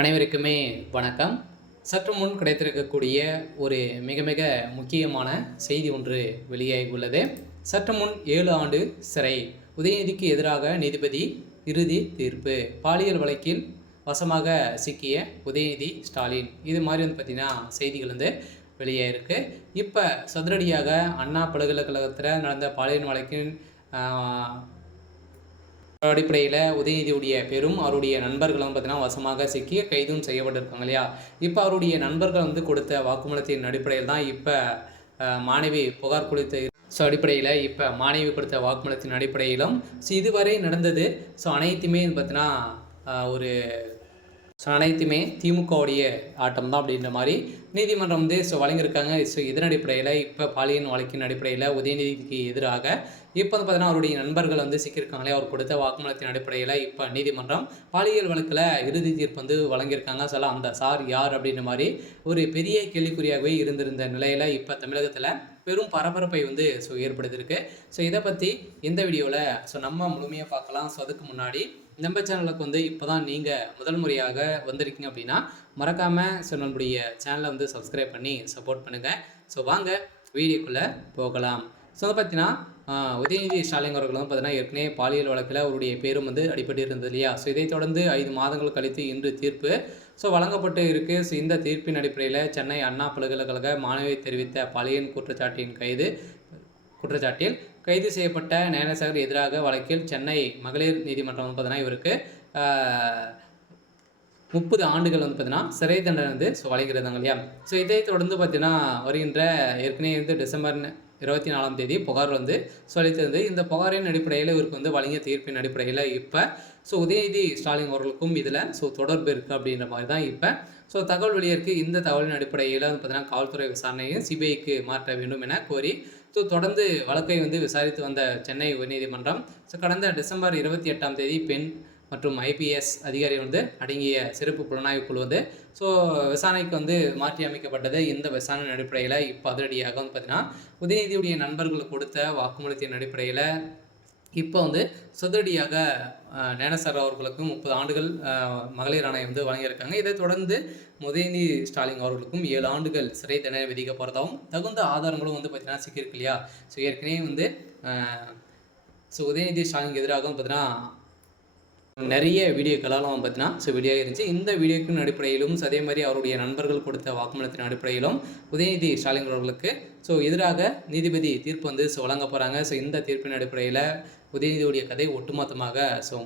அனைவருக்குமே வணக்கம். சற்று முன் கிடைத்திருக்கக்கூடிய ஒரு மிக மிக முக்கியமான செய்தி ஒன்று வெளியாகி உள்ளது. சற்று முன் 7 ஆண்டு சிறை, உதயநிதிக்கு எதிராக நீதிபதி இறுதி தீர்ப்பு, பாலியல் வழக்கில் வசமாக சிக்கிய உதயநிதி ஸ்டாலின், இது மாதிரி பார்த்திங்கன்னா செய்திகள் வெளியாகிருக்கு. இப்போ சதுரடியாக அண்ணா பல்கலைக்கழகத்தில் நடந்த பாலியல் வழக்கின் அடிப்படையில் உதயநிதியுடைய பேரும் அவருடைய நண்பர்களும் பார்த்தீங்கன்னா வசமாக சிக்கி கைதும் செய்யப்பட்டிருக்காங்க இல்லையா. இப்போ அவருடைய நண்பர்கள் கொடுத்த வாக்குமூலத்தின் அடிப்படையில் தான் இப்போ மாணவி புகார் கொடுத்த அடிப்படையில் இப்போ மாணவி கொடுத்த வாக்குமூலத்தின் அடிப்படையிலும் இதுவரை நடந்தது அனைத்துமே பார்த்தீங்கன்னா ஒரு அனைத்துமே திமுகவுடைய ஆட்டம் தான் அப்படின்ற மாதிரி நீதிமன்றம் வழங்கியிருக்காங்க. இதன் அடிப்படையில் இப்போ பாலியல் வழக்கின் அடிப்படையில் உதயநிதிக்கு எதிராக இப்போ பார்த்தீங்கன்னா அவருடைய நண்பர்கள் சிக்கியிருக்காங்களே, அவர் கொடுத்த வாக்குமூலத்தின் அடிப்படையில் இப்போ நீதிமன்றம் பாலியல் வழக்கில் இறுதி தீர்ப்பு வழங்கியிருக்காங்க. அந்த சார் யார் அப்படின்ற மாதிரி ஒரு பெரிய கேள்விக்குறியாகவே இருந்திருந்த நிலையில் இப்போ தமிழகத்தில் பெரும் பரபரப்பை ஏற்படுத்தியிருக்கு. இதை பற்றி இந்த வீடியோவில் நம்ம முழுமையாக பார்க்கலாம். அதுக்கு முன்னாடி நம்ம சேனலுக்கு இப்போ தான் நீங்கள் முதல் முறையாக வந்திருக்கீங்க அப்படின்னா மறக்காமல் நம்மளுடைய சேனலை சப்ஸ்கிரைப் பண்ணி சப்போர்ட் பண்ணுங்கள். வாங்க வீடியோக்குள்ளே போகலாம். பார்த்தீங்கன்னா உதயநிதி ஸ்டாலின் அவர்களும் பார்த்தீங்கன்னா ஏற்கனவே பாலியல் வழக்கில் அவருடைய பேரும் அடிபட்டு இருந்தது இல்லையா. இதை தொடர்ந்து 5 மாதங்கள் கழித்து இன்று தீர்ப்பு வழங்கப்பட்டு இருக்குது. இந்த தீர்ப்பின் அடிப்படையில் சென்னை அண்ணா பல்கலைக்கழக மாணவி தெரிவித்த பாலியல் குற்றச்சாட்டில் கைது செய்யப்பட்ட ஞானசேகர் எதிராக வழக்கில் சென்னை மகளிர் நீதிமன்றம் பார்த்தீங்கன்னா இவருக்கு 30 ஆண்டுகள் பார்த்தீங்கன்னா சிறை தண்டனை வழங்கிறதாங்க இல்லையா. இதை தொடர்ந்து பார்த்தீங்கன்னா வருகின்ற ஏற்கனவே டிசம்பர் 24ஆம் தேதி புகார் சொல்லித்தது. இந்த புகாரின் அடிப்படையில் இவருக்கு வழங்கிய தீர்ப்பின் அடிப்படையில் இப்போ உதயநிதி ஸ்டாலின் அவர்களுக்கும் இதில் தொடர்பு இருக்குது அப்படின்ற மாதிரி தான் இப்போ தகவல் வெளியிருக்கு. இந்த தகவலின் அடிப்படையில் பார்த்தீங்கன்னா காவல்துறை விசாரணையை சிபிஐக்கு மாற்ற வேண்டும் என கோரி தொடர்ந்து வழக்கை விசாரித்து வந்த சென்னை உயர்நீதிமன்றம் கடந்த டிசம்பர் 28ஆம் தேதி பெண் மற்றும் ஐபிஎஸ் அதிகாரி அடங்கிய சிறப்பு புலனாய்வு குழு விசாரணைக்கு மாற்றி அமைக்கப்பட்டது. இந்த விசாரணை அடிப்படையில் இப்போ அதிரடியாக பார்த்தீங்கன்னா உதயநிதியுடைய நண்பர்கள் கொடுத்த வாக்குமூலத்தின் அடிப்படையில் இப்போ சதுரடியாக ஞானசேகர் அவர்களுக்கும் 30 ஆண்டுகள் மகளிர் ஆணையம் வழங்கியிருக்காங்க. இதை தொடர்ந்து உதயநிதி ஸ்டாலின் அவர்களுக்கும் 7 ஆண்டுகள் சிறை தண்டனை விதிக்க போகிறதாகவும் தகுந்த ஆதாரங்களும் பார்த்தீங்கன்னா சிக்கியிருக்கு இல்லையா. ஏற்கனவே உதயநிதி ஸ்டாலினுக்கு எதிராகவும் பார்த்தீங்கன்னா நிறைய வீடியோக்களாலும் பார்த்தீங்கன்னா வெளியாக இருந்துச்சு. இந்த வீடியோக்கின் அடிப்படையிலும் அதே மாதிரி அவருடைய நண்பர்கள் கொடுத்த வாக்குமூலத்தின் அடிப்படையிலும் உதயநிதி ஸ்டாலின் அவர்களுக்கு எதிராக நீதிபதி தீர்ப்பு வழங்க போகிறாங்க. இந்த தீர்ப்பின் அடிப்படையில் உதயநிதியுடைய கதை ஒட்டுமொத்தமாக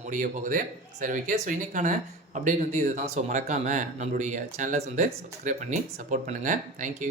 முடிய போகுது. சரி, ஓகே. இன்னைக்கான அப்டேட் இதுதான். மறக்காமல் நம்மளுடைய சேனலை சப்ஸ்கிரைப் பண்ணி சப்போர்ட் பண்ணுங்கள். தேங்க்யூ.